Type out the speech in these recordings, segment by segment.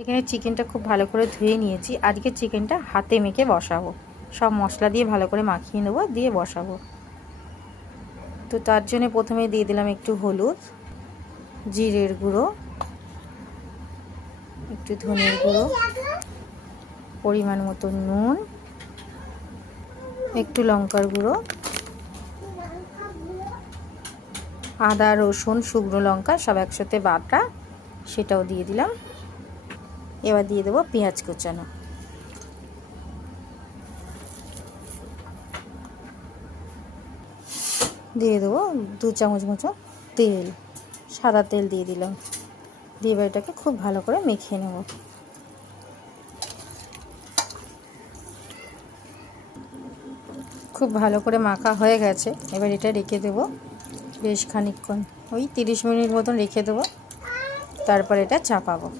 এখানে চিকেনটা খুব ভালো করে ধুয়ে নিয়েছি। আজকে চিকেনটা হাতে মেখে বসাবো, সব মশলা দিয়ে ভালো করে মাখিয়ে নেবো, দিয়ে বসাবো। তো তার জন্য প্রথমে দিয়ে দিলাম একটু হলুদ, জিরের গুঁড়ো, একটু ধনের গুঁড়ো, পরিমাণ মতো নুন, একটু লঙ্কার গুঁড়ো, আদা রসুন শুকনো লঙ্কা সব একসাথে বাটা, সেটাও দিয়ে দিলাম। এবার দিয়ে দেবো পেঁয়াজ কুচানো, দিয়ে দেবো 2 চামচ মতো তেল, সাদা তেল দিয়ে দিলাম। দিয়ে এবার এটাকে খুব ভালো করে মেখে নেব। খুব ভালো করে মাখা হয়ে গেছে। এবার এটা রেখে দেবো বেশ খানিকক্ষণ, ওই 30 মিনিট মতন রেখে দেবো। তারপর এটা চাপাবো।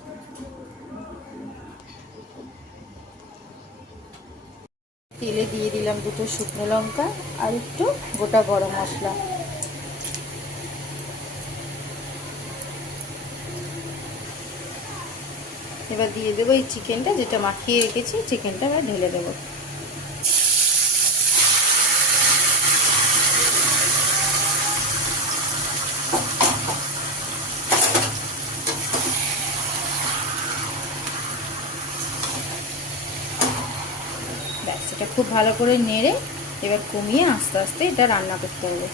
তেলে দিয়ে দিলাম 2টো শুকনো লঙ্কা আর একটু গোটা গরম মশলা। এবার দিয়ে দেবো এই চিকেনটা, যেটা মাখিয়ে রেখেছি চিকেনটা এবার ঢেলে দেবো। ব্যাস, এটা খুব ভালো করে নেড়ে এবার কমিয়ে আস্তে আস্তে এটা রান্না করতে হবে।